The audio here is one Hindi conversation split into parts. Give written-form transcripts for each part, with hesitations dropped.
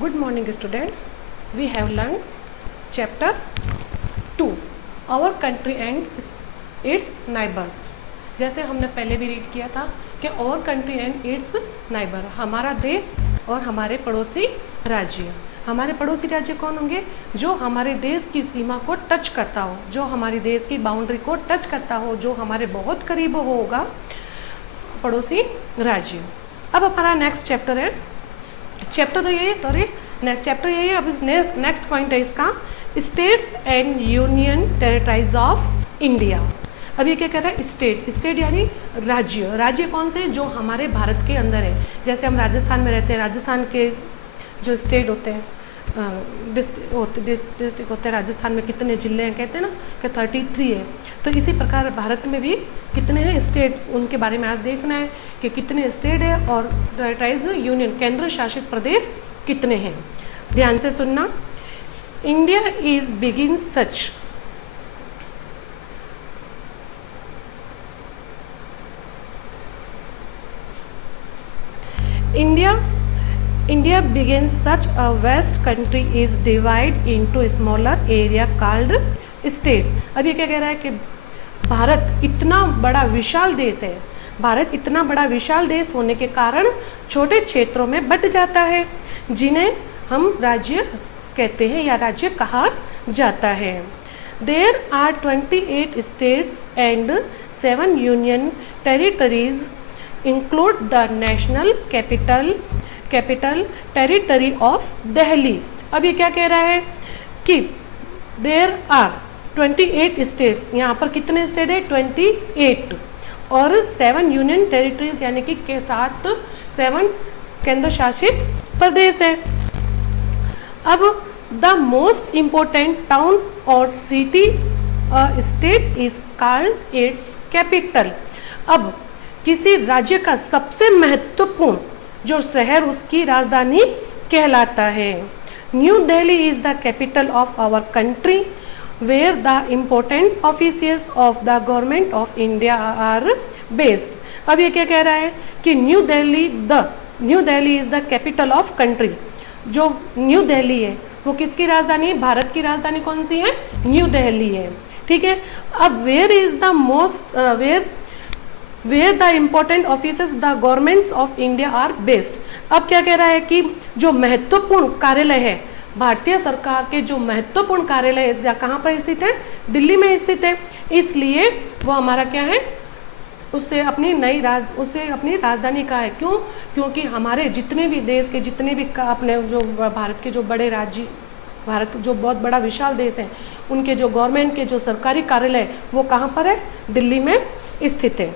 Good morning students. We have learned chapter 2 Our country and its neighbors. जैसे हमने पहले भी रीड किया था कि our country and its neighbor, हमारा देश और हमारे पड़ोसी राज्य। हमारे पड़ोसी राज्य कौन होंगे? जो हमारे देश की सीमा को टच करता हो, जो हमारे देश की बाउंड्री को टच करता हो, जो हमारे बहुत करीब होगा, पड़ोसी राज्य। अब हमारा नेक्स्ट चैप्टर है, चैप्टर तो यही सॉरी नेक्स्ट चैप्टर यही है। अब नेक्स्ट पॉइंट है इसका, states and union territories of India. अब ये क्या कह रहा है? स्टेट, स्टेट यानी राज्य। राज्य कौन से? जो हमारे भारत के अंदर है। जैसे हम राजस्थान में रहते हैं, राजस्थान के जो स्टेट होते हैं, डिस्ट्रिक्ट होते हैं, राजस्थान में कितने जिले हैं कहते हैं ना कि 33 है। तो इसी प्रकार भारत में भी कितने हैं स्टेट, उनके बारे में आज देखना है कि कितने स्टेट है और टेरिटरीज यूनियन केंद्र शासित प्रदेश कितने हैं। ध्यान से सुनना। India is begin such India begins such a vast country is divided into smaller area called states। अब ये क्या कह रहा है कि भारत इतना बड़ा विशाल देश है, भारत इतना बड़ा विशाल देश होने के कारण छोटे क्षेत्रों में बंट जाता है, जिन्हें हम राज्य कहते हैं या राज्य कहा जाता है। There are 28 states and 7 union territories include the national capital territory of Delhi। अब ये क्या कह रहा है कि there are 28 states, यहाँ पर कितने स्टेट है? 28 और 7 यूनियन टेरिटरीज यानी कि के साथ 7 केंद्र शासित प्रदेश है। अब द मोस्ट इम्पोर्टेंट टाउन और city state is called its capital. अब किसी राज्य का सबसे महत्वपूर्ण जो शहर उसकी राजधानी कहलाता है। New Delhi is the capital of our country where the important offices of the government of India are based. अब ये क्या कह रहा है कि New Delhi is the capital of country. जो न्यू दिल्ली है वो किसकी राजधानी है? भारत की राजधानी कौन सी है? न्यू दिल्ली है। ठीक है। अब where is the most where the important offices the governments of India are based. अब क्या कह रहा है कि जो महत्वपूर्ण कार्यालय है, भारतीय सरकार के जो महत्वपूर्ण कार्यालय है कहाँ पर स्थित है? दिल्ली में स्थित है। इसलिए वो हमारा क्या है? उससे अपनी राजधानी का है। क्यों? क्योंकि हमारे जितने भी देश के जितने भी अपने जो भारत के जो बड़े राज्य, भारत जो बहुत बड़ा विशाल देश है, उनके जो गवर्नमेंट के जो सरकारी कार्यालय वो कहाँ पर है? दिल्ली में स्थित है,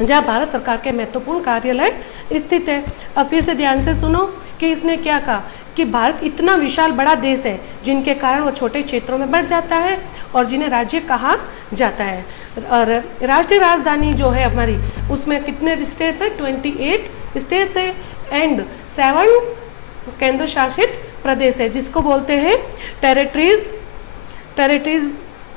जहाँ भारत सरकार के महत्वपूर्ण कार्यालय स्थित है। अब फिर से ध्यान से सुनो कि इसने क्या कहा कि भारत इतना विशाल बड़ा देश है जिनके कारण वो छोटे क्षेत्रों में बढ़ जाता है और जिन्हें राज्य कहा जाता है। और राष्ट्रीय राजधानी जो है हमारी, उसमें कितने स्टेट्स है? 28 स्टेट्स है एंड 7 केंद्र शासित प्रदेश है, जिसको बोलते हैं टेरिटरीज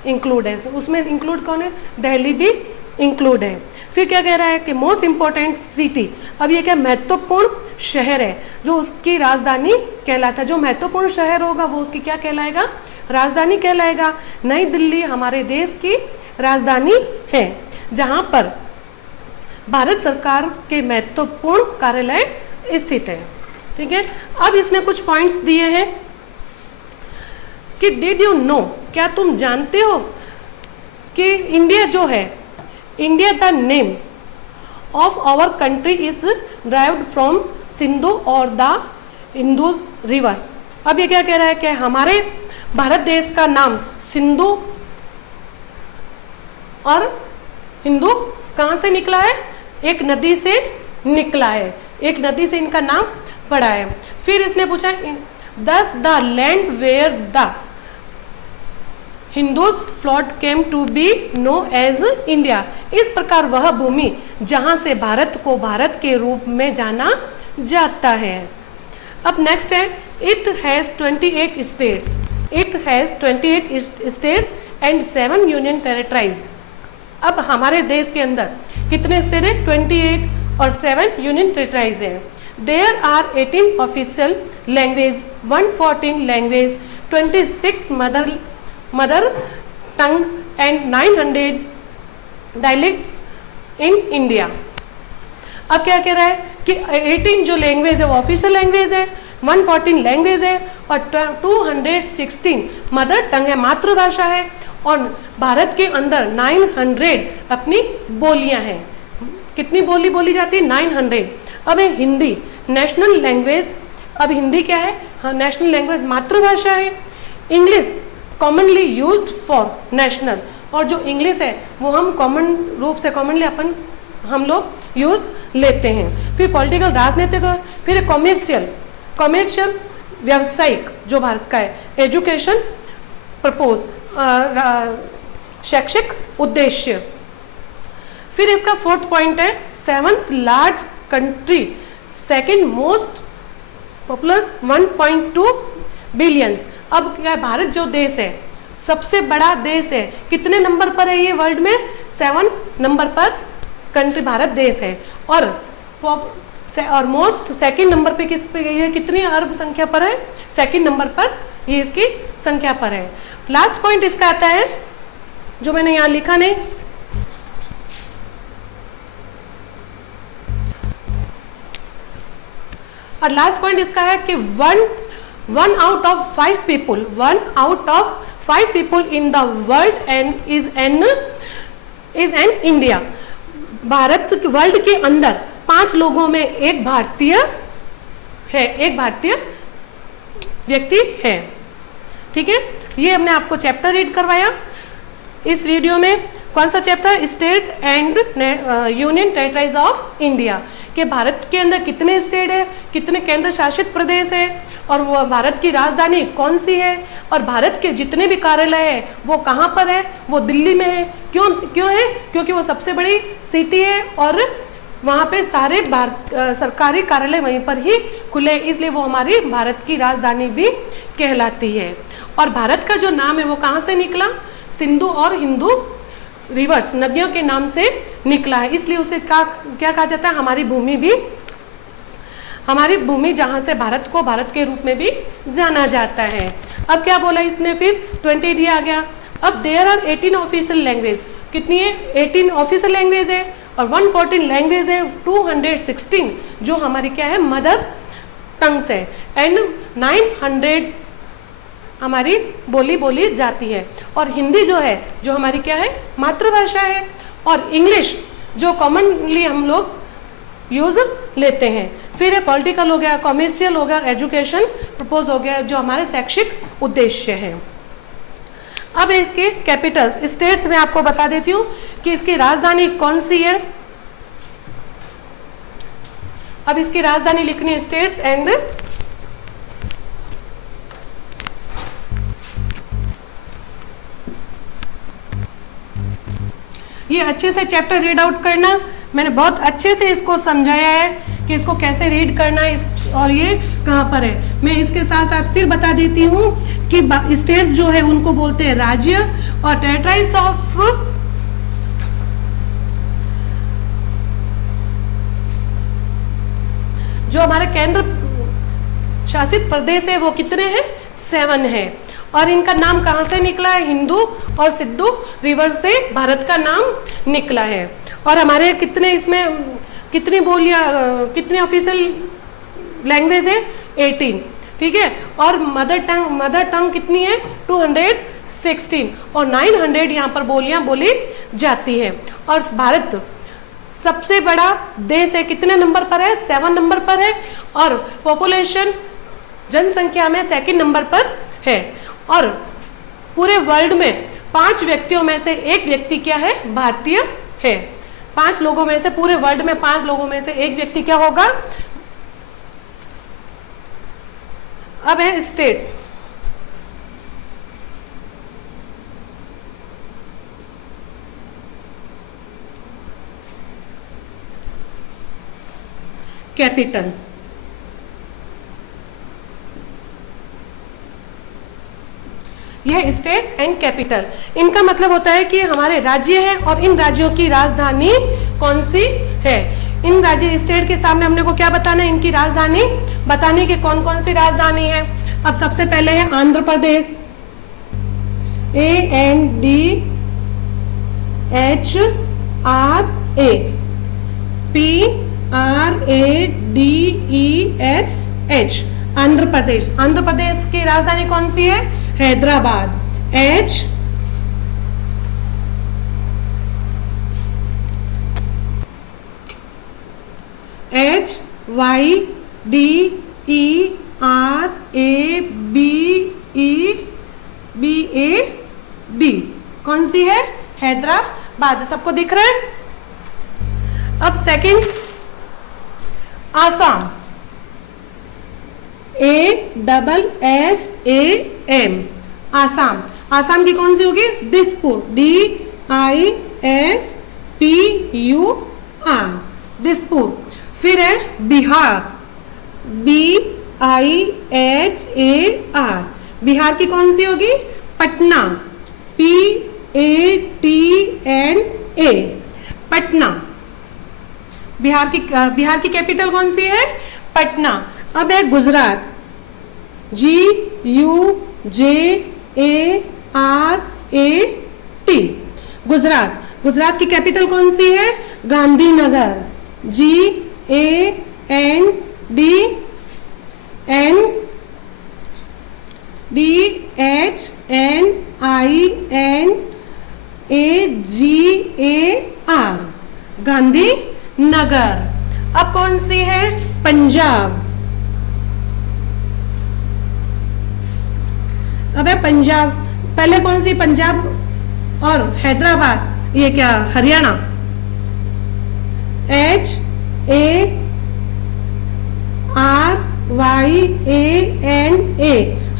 इंक्लूड है। उसमें इंक्लूड कौन है? दिल्ली भी इंक्लूड है। फिर क्या कह रहा है कि मोस्ट इंपॉर्टेंट सिटी। अब ये क्या? महत्वपूर्ण शहर है जो उसकी राजधानी कहलाता है। जो महत्वपूर्ण शहर होगा वो उसकी क्या कहलाएगा? राजधानी कहलाएगा। नई दिल्ली हमारे देश की राजधानी है, जहां पर भारत सरकार के महत्वपूर्ण कार्यालय स्थित है। ठीक है। अब इसने कुछ पॉइंट्स दिए हैं कि डिड यू नो, क्या तुम जानते हो कि इंडिया जो है, India the name of our country is derived from Sindhu और द इंदुज रिवर्स। अब ये क्या कह रहा है कि हमारे भारत देश का नाम सिंधु और हिंदू कहाँ से निकला है? एक नदी से निकला है, एक नदी से इनका नाम पड़ा है। फिर इसने पूछा thus the land where the Hindus flocked came to be known as India. इस प्रकार वह भूमि जहां से भारत को भारत के रूप में जाना जाता है। अब नेक्स्ट है, it has 28 states. It has 28 states and 7 union territories. अब हमारे देश के अंदर कितने स्टेट है? 28 और 7 यूनियन टेरिटरीज है। There are 18 official language, 114 language, 26 mother tongue and 900 dialects in India. अब क्या कह रहा है कि 18 जो लैंग्वेज है वो ऑफिशियल लैंग्वेज है, 114 लैंग्वेज है और 216 मदर टंग है, मातृभाषा है, और भारत के अंदर 900 अपनी बोलियां हैं। कितनी बोली बोली जाती है? 900। अब है हिंदी नेशनल लैंग्वेज। अब हिंदी क्या है? हाँ, नेशनल लैंग्वेज मातृभाषा है। English commonly used for national, और जो इंग्लिश है वो हम कॉमन रूप से कॉमनली हम लोग यूज लेते हैं। फिर पॉलिटिकल राजनीतिक, फिर कॉमर्शियल व्यावसायिक जो भारत का है, एजुकेशन प्रपोज शैक्षिक उद्देश्य। फिर इसका फोर्थ पॉइंट है 7th large country, second most populous 1.2 billions. अब क्या भारत जो देश है सबसे बड़ा देश है, कितने नंबर पर है ये वर्ल्ड में? 7 नंबर पर कंट्री भारत देश है। और मोस्ट सेकंड नंबर पे किस पे ये कितनी अरब संख्या पर है? सेकंड नंबर पर ये इसकी संख्या पर है। लास्ट पॉइंट इसका आता है जो मैंने यहां लिखा नहीं, और लास्ट पॉइंट इसका है कि one out of 5 people in the world and is an India। Bharat world के अंदर 5 लोगों में एक भारतीय व्यक्ति है। ठीक है, ये हमने आपको चैप्टर रीड करवाया इस वीडियो में। कौन सा chapter? State and union territories of India, कि भारत के अंदर कितने स्टेट है, कितने केंद्र शासित प्रदेश है, और वो भारत की राजधानी कौन सी है, और भारत के जितने भी कार्यालय है वो कहाँ पर है? वो दिल्ली में है। क्यों है? क्योंकि वो सबसे बड़ी सिटी है और वहाँ पे सारे सरकारी कार्यालय वहीं पर ही खुले, इसलिए वो हमारी भारत की राजधानी भी कहलाती है। और भारत का जो नाम है वो कहाँ से निकला? सिंधु और हिंदू रिवर्स नदियों के नाम से निकला है, इसलिए उसे क्या कहा जाता है? हमारी भूमि जहां से भारत को भारत के रूप में भी जाना जाता है। अब क्या बोला इसने? फिर 20 दिया गया। अब देयर आर 18 ऑफिशियल लैंग्वेज, कितनी है? 18 ऑफिशियल लैंग्वेज है, और 114 लैंग्वेज है, 216 जो हमारी क्या है? मदर टंग्स है, एंड 900 हमारी बोली जाती है। और हिंदी जो है जो हमारी क्या है? मातृभाषा है। और इंग्लिश जो कॉमनली हम लोग यूज लेते हैं। फिर पॉलिटिकल हो गया, कॉमर्शियल हो गया, एजुकेशन प्रपोज हो गया, जो हमारे शैक्षिक उद्देश्य है। अब इसके कैपिटल्स स्टेट्स में आपको बता देती हूँ कि इसकी राजधानी कौन सी है। अब इसकी राजधानी लिखनी है स्टेट्स एंड ये अच्छे से चैप्टर रीड आउट करना। मैंने बहुत अच्छे से इसको समझाया है कि इसको कैसे रीड करना है और ये कहाँ पर है। मैं इसके साथ साथ फिर बता देती हूँ कि स्टेट्स जो है उनको बोलते हैं राज्य, और टेरिटरीज ऑफ जो हमारे केंद्र शासित प्रदेश है वो कितने हैं? 7 है। और इनका नाम कहाँ से निकला है? हिंदू और सिंधु रिवर से भारत का नाम निकला है। और हमारे कितने इसमें कितनी बोलियां, कितने ऑफिशियल लैंग्वेज है? 18। ठीक है, और मदर टंग कितनी है? 216, और 900 यहाँ पर बोलियां बोली जाती है। और भारत सबसे बड़ा देश है, कितने नंबर पर है? 7 नंबर पर है, और पॉपुलेशन जनसंख्या में सेकंड नंबर पर है। और पूरे वर्ल्ड में 5 व्यक्तियों में से एक व्यक्ति क्या है? भारतीय है। 5 लोगों में से, पूरे वर्ल्ड में 5 लोगों में से एक व्यक्ति क्या होगा? अब है स्टेट्स। कैपिटल, यह स्टेट्स एंड कैपिटल, इनका मतलब होता है कि हमारे राज्य हैं और इन राज्यों की राजधानी कौन सी है। इन राज्य स्टेट के सामने हमने को क्या बताना है, इनकी राजधानी बताने की कौन कौन सी राजधानी है। अब सबसे पहले है आंध्र प्रदेश, ANDHRA, PRADESH, आंध्र प्रदेश। आंध्र प्रदेश की राजधानी कौन सी है, हैदराबाद, HYDERABED, कौन सी है, हैदराबाद। सबको दिख रहा है। अब सेकंड आसाम, ASSAM, आसाम। आसाम की कौन सी होगी, दिसपुर, DISPUR, दिसपुर। फिर है बिहार, BIHAR, बिहार की कौन सी होगी, पटना, PATNA, पटना। बिहार की कैपिटल कौन सी है, पटना। अब है गुजरात, GUJARAT, गुजरात। गुजरात की कैपिटल कौन सी है, गांधीनगर, GANDHNINAGAR, गांधीनगर। अब कौन सी है, पंजाब। अब है पंजाब, पहले कौन सी, पंजाब और हैदराबाद, ये क्या, हरियाणा, HARYANA,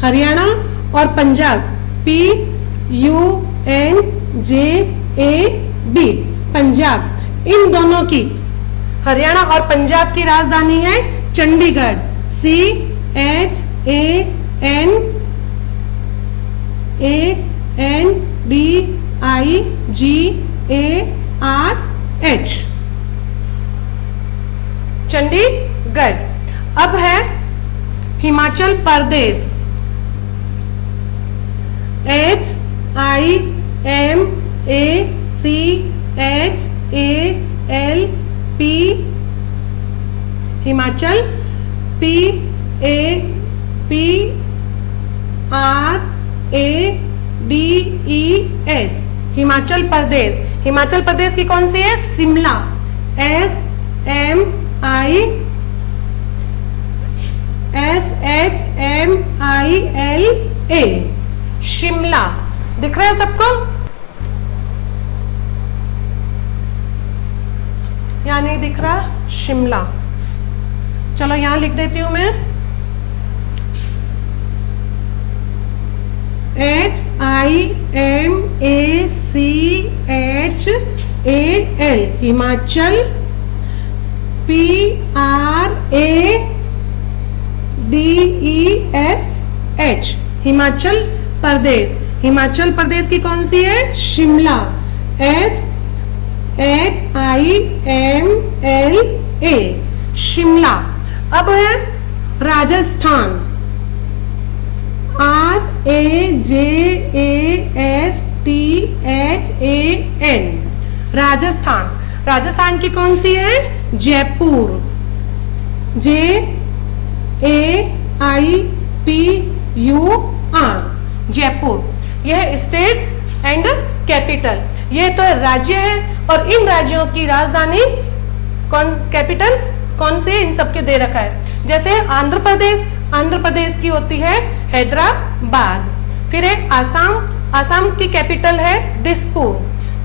हरियाणा। और पंजाब, PUNJAB, पंजाब। इन दोनों की, हरियाणा और पंजाब की राजधानी है चंडीगढ़, CHANDIGARH, चंडीगढ़। अब है हिमाचल प्रदेश, HIMACHALP, हिमाचल, PAPRADES, हिमाचल प्रदेश। हिमाचल प्रदेश की कौन सी है, शिमला, SHMILA, शिमला। दिख रहा है सबको, या नहीं दिख रहा, शिमला। चलो यहां लिख देती हूं मैं, HIMACHAL, हिमाचल, PRADESH, हिमाचल प्रदेश। हिमाचल प्रदेश की कौन सी है, शिमला, SHIMLA, शिमला। अब है राजस्थान, RAJASTHAN, राजस्थान। राजस्थान की कौन सी है, जयपुर, JAIPUR, जयपुर। यह स्टेट्स एंड कैपिटल, ये तो राज्य है। और इन राज्यों की राजधानी कैपिटल कौन से, इन सबके दे रखा है। जैसे आंध्र प्रदेश, आंध्र प्रदेश की होती है हैदराबाद। फिर है आसाम, आसाम की कैपिटल है दिसपुर।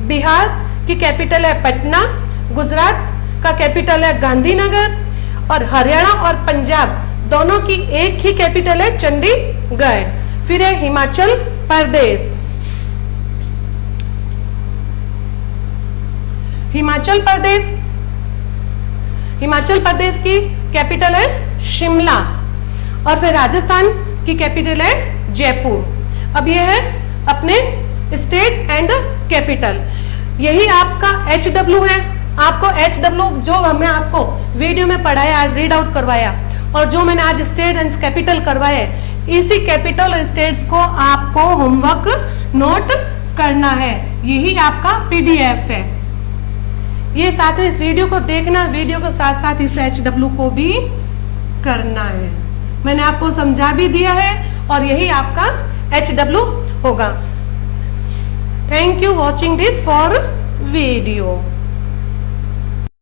बिहार की कैपिटल है पटना। गुजरात का कैपिटल है गांधीनगर। और हरियाणा और पंजाब दोनों की एक ही कैपिटल है चंडीगढ़। फिर है हिमाचल प्रदेश, हिमाचल प्रदेश, हिमाचल प्रदेश की कैपिटल है शिमला। और फिर राजस्थान की कैपिटल है जयपुर। अब ये है अपने स्टेट एंड कैपिटल। यही आपका HW है, आपको HW जो हमने आपको वीडियो में पढ़ाया, आज रीड आउट करवाया, और जो मैंने आज स्टेट एंड कैपिटल करवाए, इसी कैपिटल और स्टेट्स को आपको होमवर्क नोट करना है। यही आपका PDF है। ये साथ में इस वीडियो को देखना, वीडियो के साथ साथ इस HW को भी करना है। मैंने आपको समझा भी दिया है और यही आपका HW होगा। Thank you watching this for video.